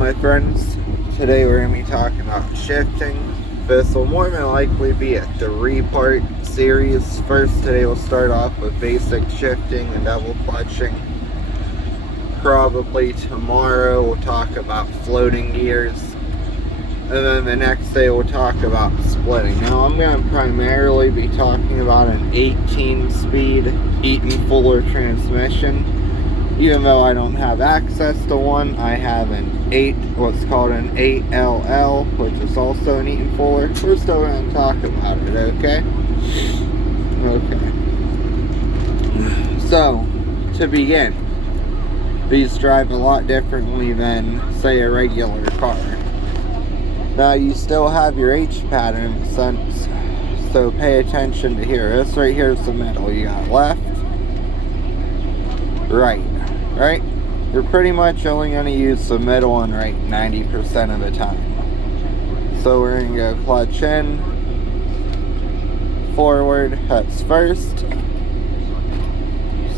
my friends, today we're going to be talking about shifting. This will more than likely be a 3-part series. First, today we'll start off with basic shifting and double clutching. Probably tomorrow we'll talk about floating gears. And then the next day we'll talk about splitting. Now I'm going to primarily be talking about an 18-speed Eaton Fuller transmission. Even though I don't have access to one, I have what's called an 8LL, which is also an Eaton Fuller. We're still going to talk about it, okay? Okay. So, to begin, these drive a lot differently than, say, a regular car. Now, you still have your H pattern in a sense, so pay attention to here. This right here is the middle. You got left, right. Right? You're pretty much only going to use the middle and right 90% of the time. So we're going to go clutch in, forward, that's first,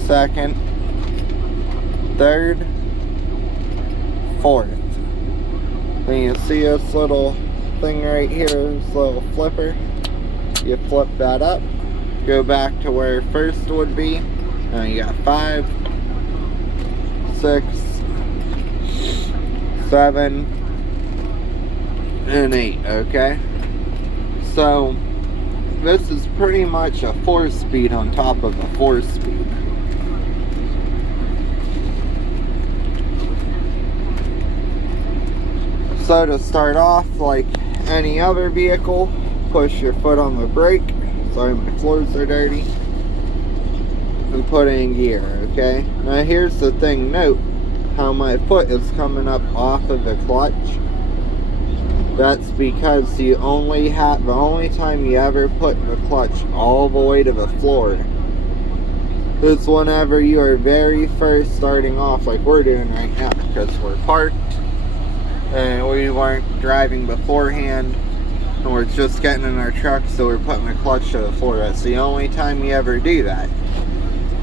second, third, fourth. Then you see this little thing right here, this little flipper. You flip that up, go back to where first would be. Now you got 5, 6, 7, and 8, okay? So, this is pretty much a 4-speed on top of a 4-speed. So to start off, like any other vehicle, push your foot on the brake. Sorry, my floors are dirty. And put it in gear, okay? Now here's the thing, note how my foot is coming up off of the clutch. That's because the only time you ever put the clutch all the way to the floor is whenever you are very first starting off, like we're doing right now, because we're parked and we weren't driving beforehand and we're just getting in our truck, so we're putting the clutch to the floor. That's the only time you ever do that.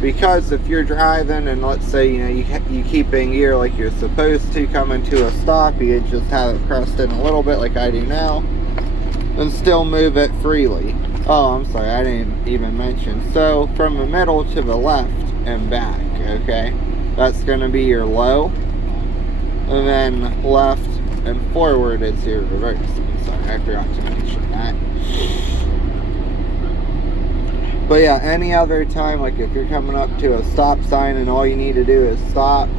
Because if you're driving and let's say you keep in gear like you're supposed to, coming to a stop, you just have it pressed in a little bit like I do now and still move it freely. Oh, I'm sorry, I didn't even mention. So from the middle to the left and back, okay, that's going to be your low, and then left and forward is your reverse. I'm sorry, I forgot to mention that. But yeah, any other time, like if you're coming up to a stop sign and all you need to do is stop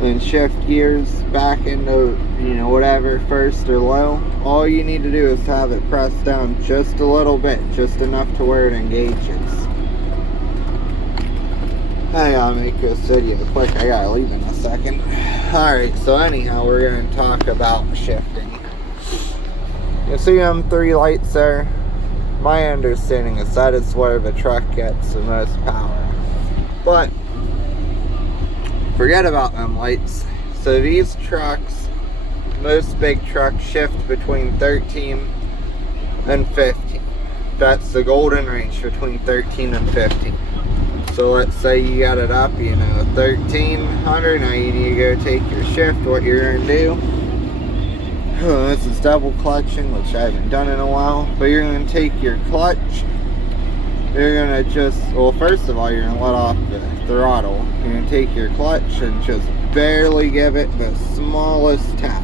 and shift gears back into, whatever, first or low, all you need to do is have it pressed down just a little bit, just enough to where it engages. I gotta make this video quick, I gotta leave in a second. Alright, so anyhow, we're gonna talk about shifting. You see them 3 lights there? My understanding is that is where the truck gets the most power. But forget about them lights. So these trucks, most big trucks, shift between 13 and 15. That's the golden range, between 13 and 15. So let's say you got it up, 1300. Now you need to go take your shift. What you're going to do, this is double clutching, which I haven't done in a while, but you're going to take your clutch, you're going to first of all, you're going to let off the throttle. You're going to take your clutch and just barely give it the smallest tap,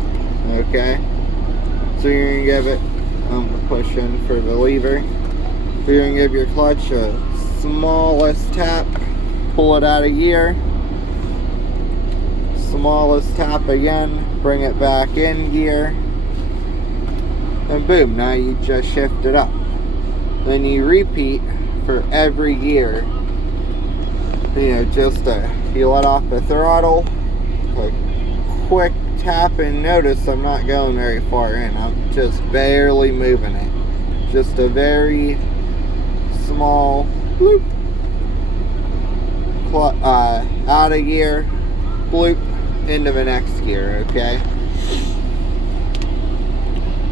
okay? So you're going to give it, I'm going to push in for the lever, so you're going to give your clutch a smallest tap, pull it out of gear, smallest tap again, bring it back in gear, and boom, now you just shift it up. Then you repeat for every gear. You let off the throttle, a quick tap, and notice I'm not going very far in, I'm just barely moving it. Just a very small bloop, out of gear, bloop, into the next gear, okay?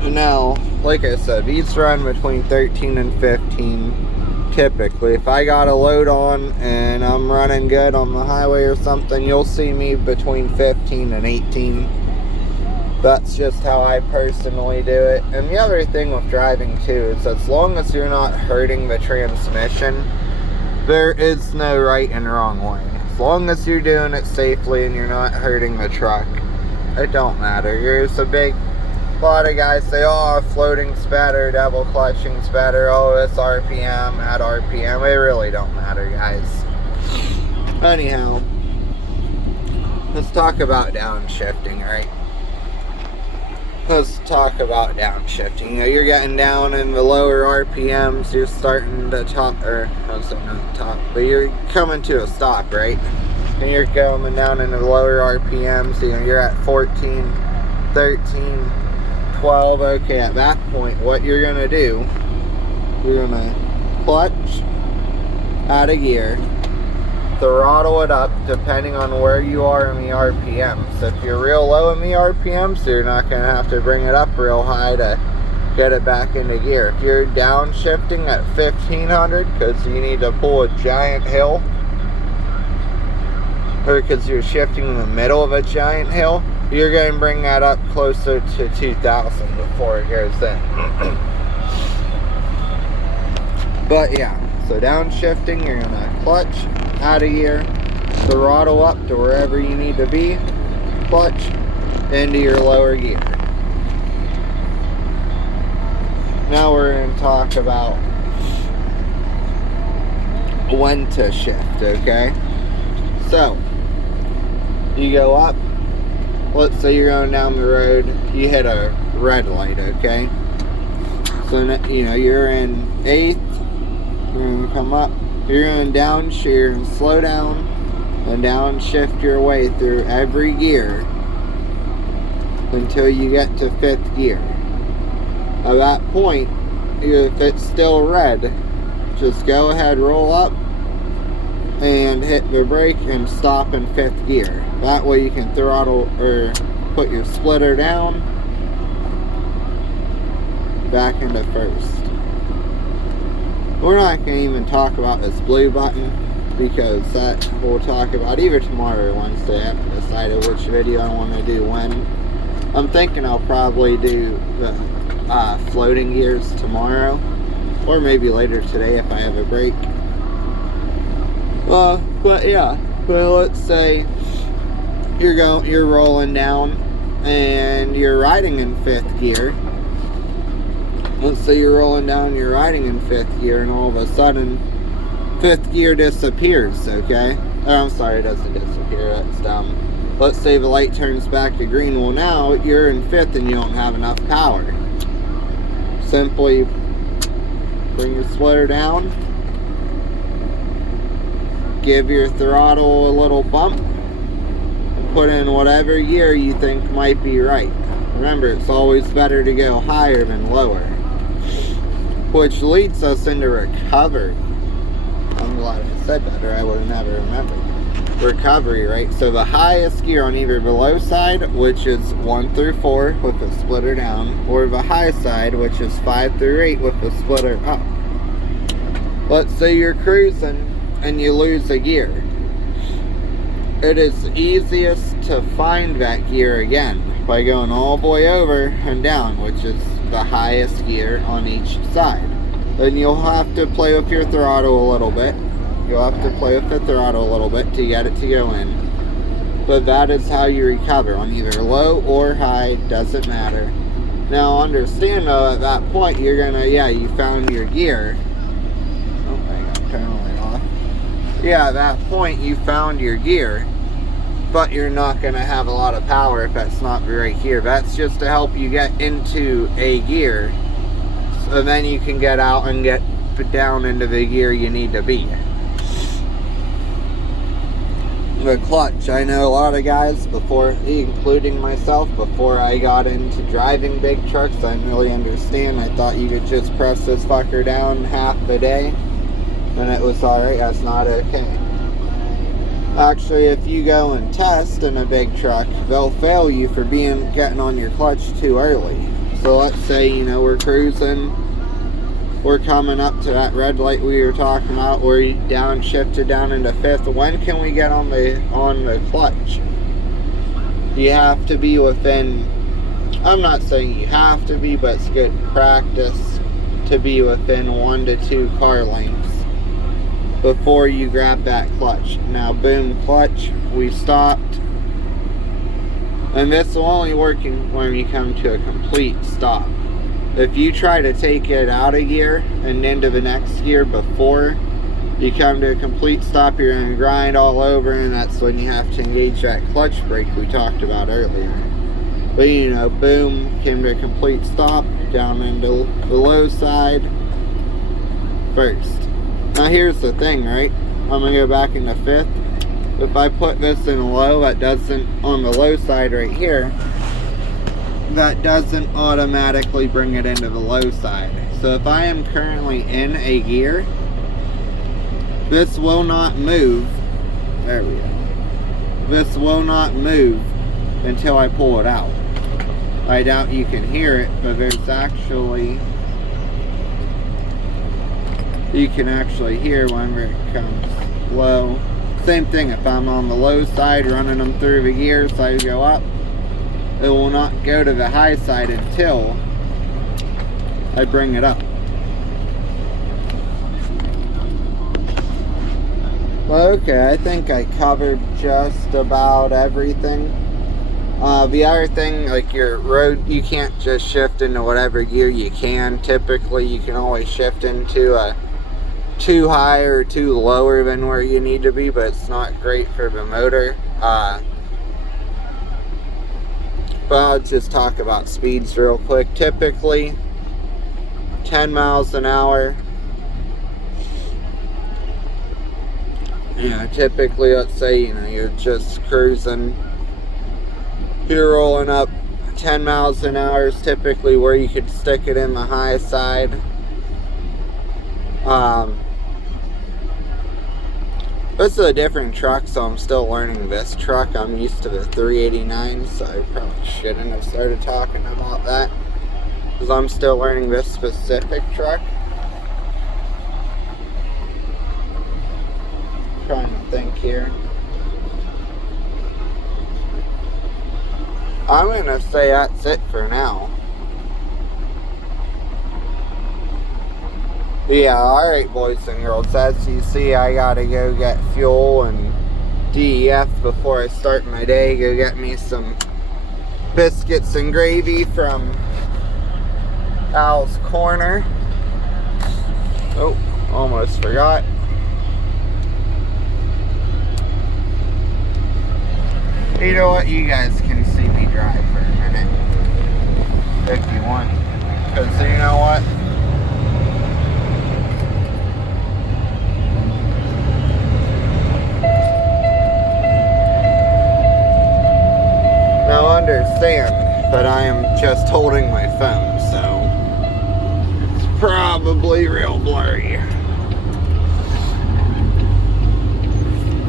Now, like I said, these run between 13 and 15 typically. If I got a load on and I'm running good on the highway or something, you'll see me between 15 and 18. That's just how I personally do it. And the other thing with driving too is as long as you're not hurting the transmission, there is no right and wrong way. As long as you're doing it safely and you're not hurting the truck, it don't matter. There's a lot of guys say, oh, floating's better, double clutching's better, oh, it's RPM, add RPM. It really don't matter, guys. Anyhow, let's talk about downshifting, right? Let's talk about downshifting. You know, you're getting down in the lower RPMs, you're starting to top, or I was saying not top, but you're coming to a stop, right? And you're going down in the lower RPMs, you know, you're at 14, 13, 12. Okay, at that point, what you're gonna do, you're gonna clutch, add a gear, throttle it up depending on where you are in the RPMs. If you're real low in the RPMs, you're not going to have to bring it up real high to get it back into gear. If you're downshifting at 1500 because you need to pull a giant hill, or because you're shifting in the middle of a giant hill, you're going to bring that up closer to 2000 before it goes in. But yeah, so downshifting, you're going to clutch, add a gear, throttle up to wherever you need to be, clutch into your lower gear. Now we're going to talk about when to shift, okay? So, you go up, let's say you're going down the road, you hit a red light, okay? So, you know, you're in 8th, you're going to come up, you're going to downshift and slow down and downshift your way through every gear until you get to 5th gear. At that point, if it's still red, just go ahead, roll up and hit the brake and stop in 5th gear. That way you can throttle or put your splitter down back into 1st. We're not going to even talk about this blue button because that we'll talk about either tomorrow or Wednesday. I haven't decided which video I want to do when. I'm thinking I'll probably do the floating gears tomorrow, or maybe later today if I have a break. But yeah, but let's say you're rolling down and you're riding in 5th gear. Let's say you're rolling down, you're riding in 5th gear, and all of a sudden, 5th gear disappears, okay? Oh, I'm sorry, it doesn't disappear, that's dumb. Let's say the light turns back to green. Well, now you're in 5th and you don't have enough power. Simply bring your splitter down, give your throttle a little bump, and put in whatever gear you think might be right. Remember, it's always better to go higher than lower. Which leads us into recovery. I'm glad I said that, or I would have never remembered. Recovery, right? So the highest gear on either the low side, which is 1 through 4 with the splitter down, or the high side, which is 5 through 8 with the splitter up. Let's say you're cruising and you lose a gear. It is easiest to find that gear again by going all the way over and down, which is the highest gear on each side. Then you'll have to play with your throttle a little bit. You'll have to play with the throttle a little bit to get it to go in. But that is how you recover, on either low or high, doesn't matter. Now understand though, at that point you're gonna, you found your gear. Oh, I got to turn the light off. Yeah, at that point you found your gear, but you're not going to have a lot of power if that's not right here. That's just to help you get into a gear, so then you can get out and get down into the gear you need to be. The clutch, I know a lot of guys before, including myself, before I got into driving big trucks, I didn't really understand. I thought you could just press this fucker down half the day and it was alright. That's not okay. Actually, if you go and test in a big truck, they'll fail you for getting on your clutch too early. So let's say, you know, we're cruising, we're coming up to that red light we were talking about, we're downshifted down into 5th. When can we get on the clutch? You have to be within I'm not saying you have to be, but it's good practice to be within 1 to 2 car lengths before you grab that clutch. Now, boom, clutch, we stopped. And this will only work when you come to a complete stop. If you try to take it out of gear and into the next gear before you come to a complete stop, you're going to grind all over, and that's when you have to engage that clutch brake we talked about earlier. But you know, boom, came to a complete stop, down into the low side first. Now here's the thing, right? I'm going to go back into fifth. If I put this in low, that doesn't, on the low side right here, that doesn't automatically bring it into the low side. So if I am currently in a gear, this will not move. There we go. This will not move until I pull it out. I doubt you can hear it, but there's actually, you can actually hear whenever it comes low. Same thing, if I'm on the low side running them through the gears so I go up, it will not go to the high side until I bring it up. Well, okay, I think I covered just about everything. The other thing, like your road, you can't just shift into whatever gear you can. Typically, you can always shift into a too high or too lower than where you need to be, but it's not great for the motor. But I'll just talk about speeds real quick. Typically 10 miles an hour. You know, typically, let's say, you know, you're just cruising, you're rolling up 10 miles an hour is typically where you could stick it in the high side. This is a different truck, so I'm still learning this truck. I'm used to the 389, so I probably shouldn't have started talking about that, because I'm still learning this specific truck. Trying to think here. I'm gonna say that's it for now. Yeah, alright, boys and girls, as you see, I gotta go get fuel and DEF before I start my day. Go get me some biscuits and gravy from Al's Corner. Oh, almost forgot. You know what, you guys can see me drive for a minute if you want, because you know what, now understand that I am just holding my phone, so it's probably real blurry.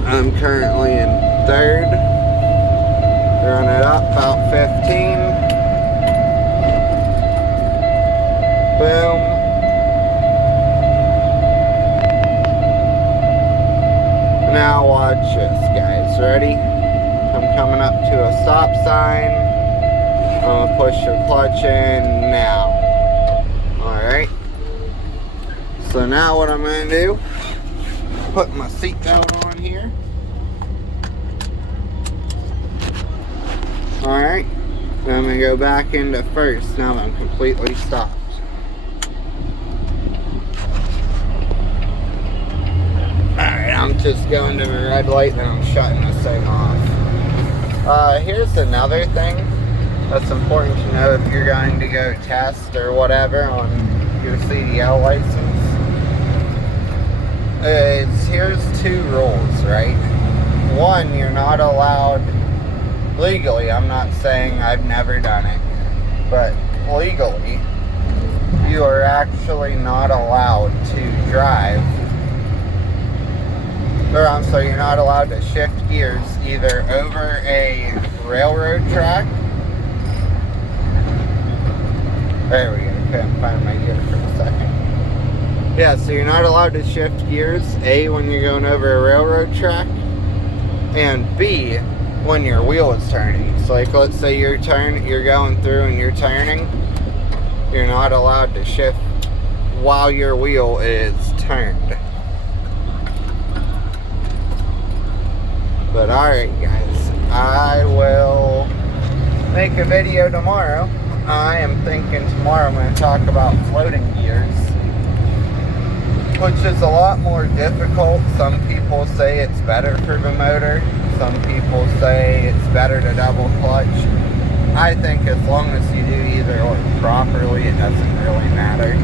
I'm currently in third. Run it up about 15. Boom. Now watch this, guys. Ready? I'm coming up to a stop sign. I'm gonna push the clutch in now. Alright. So now what I'm gonna do, put my seatbelt on here. Alright, then I'm going to go back into first now that I'm completely stopped. Alright, I'm just going to the red light, then I'm shutting this thing off. Here's another thing that's important to know if you're going to go test or whatever on your CDL license. Here's 2 rules, right? One, you're not allowed... Legally, I'm not saying I've never done it, but legally, you are actually not allowed to drive, or I'm sorry, you're not allowed to shift gears either over a railroad track. There we go, couldn't find my gear for a second. Yeah, so you're not allowed to shift gears, A, when you're going over a railroad track, and B, when your wheel is turning. So like, let's say you're going through and you're turning, you're not allowed to shift while your wheel is turned. But alright guys, I will make a video tomorrow. I am thinking tomorrow I'm going to talk about floating gears, which is a lot more difficult. Some people say it's better for the motor. Some people say it's better to double clutch. I think as long as you do either or properly, it doesn't really matter.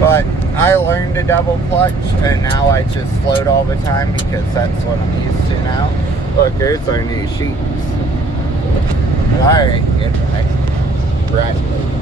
But I learned to double clutch, and now I just float all the time because that's what I'm used to now. Look, here's our new sheets. Alright, goodbye. Right.